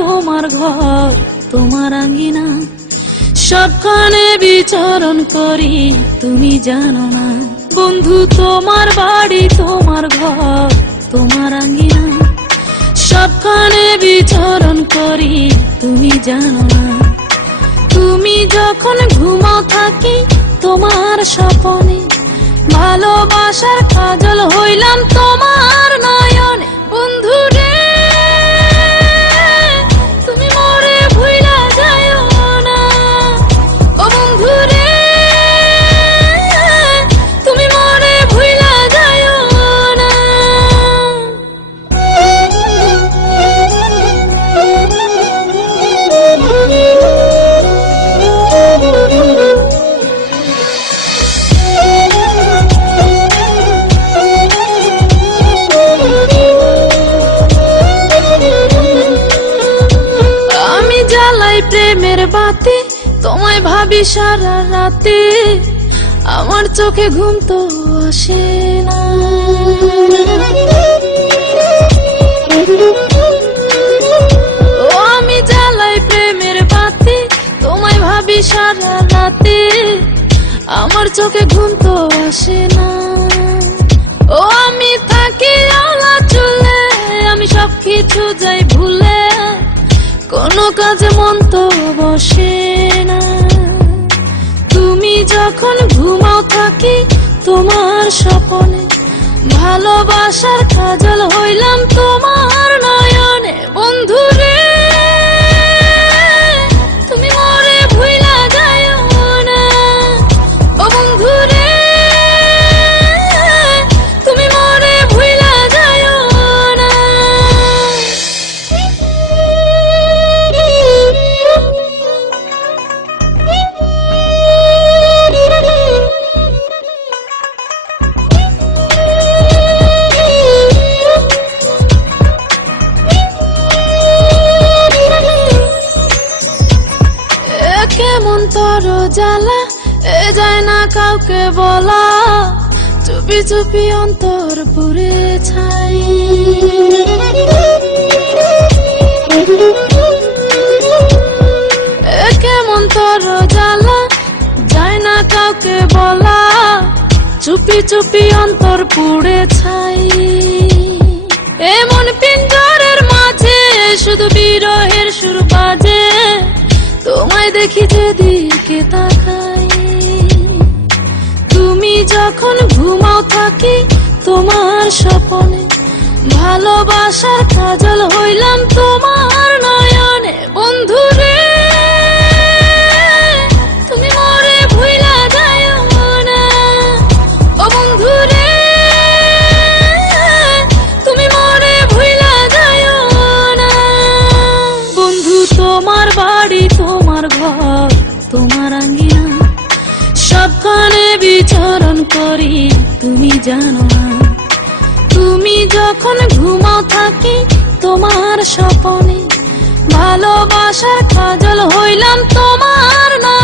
তোমার ঘর তোমার আঙ্গিনা, সবখানে বিচরণ করি তুমি জানো না। বন্ধু তোমার বাড়ি তোমার ঘর তোমার আঙ্গিনা, সবখানে বিচরণ করি তুমি জানো না। তুমি যখন ঘুমাও থাকি তোমার স্বপনে, ভালোবাসার কাজল হইলাম তোমার নয়নে। বন্ধু রে তুমি মরে ভুইলা যাইও না, ও বন্ধু রে তুমি মরে ভুইলা যাইও না। প্রেমের বাতি তোমায় ভাবি সারা রাতে, আমার চোখে ঘুম তো আসে না। ও আমি জ্বালাই প্রেমের বাতি তোমায় ভাবি সারা রাতে, আমার চোখে ঘুম তো আসে না। ও আমি থাকি আলা চুলে, আমি সবকিছু যাই ভুলে, কোনো কাজে মন তো বসে না। তুমি যখন ঘুমাও থাকি তোমার স্বপনে, ভালোবাসার কাজল হইলাম তোমার নয়নে। বন্ধু রে তুমি মরে ভুইলা যাইও না, ও বন্ধু রে তুমি মরে ভুইলা যাইও না। কেমন তোর জ্বালা এ যায় না কাউকে বলা, চুপি চুপি অন্তর পুরে ছাই। কেমন তোর জ্বালা যায় না কাউকে বলা, চুপি চুপি অন্তর পুড়ে ছাই। এমন পিঞ্জরের মাঝে শুধু বিরহের সুর বাজে, তোমায় দেখি যেদিকে তাকাই। তুমি যখন ঘুমাও থাকি তোমার স্বপনে, ভালোবাসার কাজল হইলাম তোমার নয়নে। বন্ধু রে তুমি মরে ভুইলা যাইও না, ও বন্ধু রে তুমি মরে ভুইলা যাইও না। বন্ধু তোমার বাড়ি তোমার ঘর তোমার আঙ্গিনা, সবখানে বিচরণ করি তুমি জানো না। তুমি যখন ঘুমাও থাকি তোমার স্বপনে, ভালোবাসার কাজল হইলাম তোমার না।